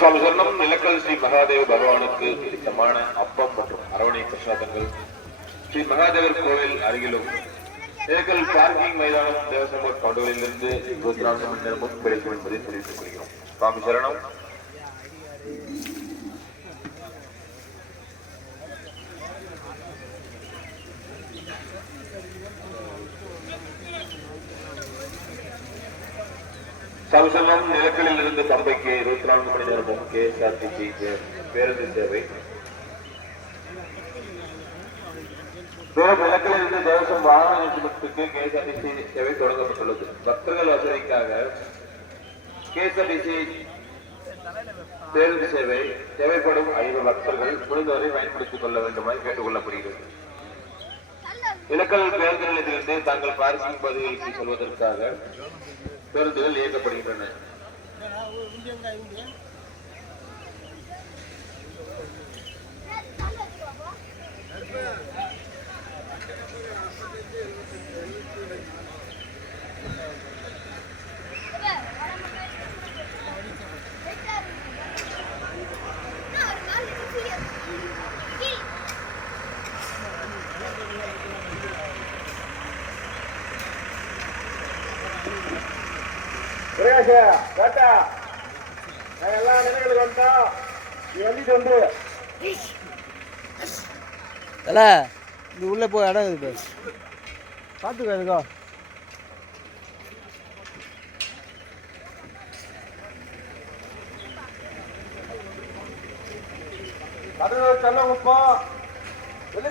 சமசரணம் நிலக்கல் ஸ்ரீ மகாதேவ பகவானுக்கு பிடித்தமான அப்பம் மற்றும் அரவணை பிரசாதங்கள் ஸ்ரீ மகாதேவர் கோவில் அருகிலும் தேக்கல் பார்க்கிங் மைதானம் தேவசமூக கவுண்டரிலிருந்து 24 மணி நேரமும் கிடைக்கும் என்பதை தெரிவித்துக் கொள்கிறோம். சுவாமி சரணம். சமசமம் நிலக்கலில் இருந்து பம்பைக்கு 24 மணி நேரமும் KSRTC பேருந்து சேவை. நிலக்கலில் இருந்து தேவசம் வாகன நிறுவனத்துக்கு KSRTC சேவை தொடங்கப்பட்டுள்ளது. பக்தர்கள் வசதிக்காக KSRTC பேருந்து சேவை தேவைப்படும் 5 பக்தர்கள் முடிந்தவரை பயன்படுத்திக் கொள்ள வேண்டுமாய் கேட்டுக் கொள்ளப்படுகிறது. நிலக்கல் பேருந்து நிலையத்திலிருந்து தங்கள் பார்க்கிங் பகுதிகளுக்கு செல்வதற்காக பேருந்துகள் இயக்கப்படுகின்றன. எல்லா நிலைகளுக்கு வந்தோம். வந்துட்டு வந்து இது உள்ள போய் இடம் இருக்கு பார்த்துக்கோ. இருக்கோ கடலூர் செல்லகுப்பம்